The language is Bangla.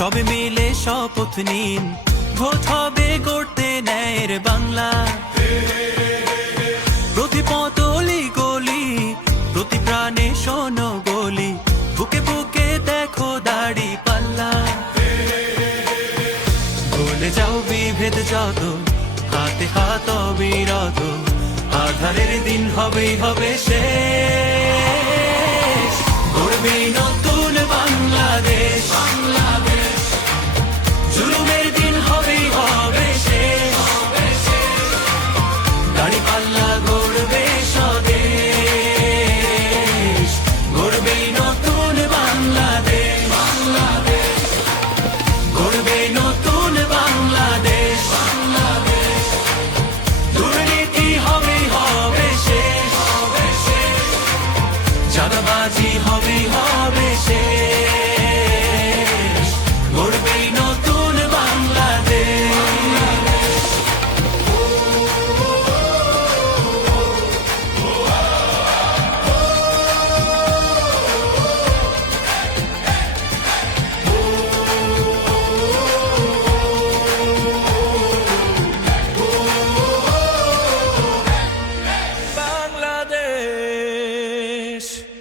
সবে মিলে শপথ নিন, ভোট হবে গড়তে ন্যায়ের বাংলা। প্রতি পতলি গলি, প্রতি প্রাণে শোনো বলি, বুকে বুকে দেখো দাড়ি পাল্লা। ভুলে যাও বিভেদ যত, হাতে হাত অবিরত, আধারের দিন হবেই হবে শেষ। গড়বে নতুন বাংলাদেশ।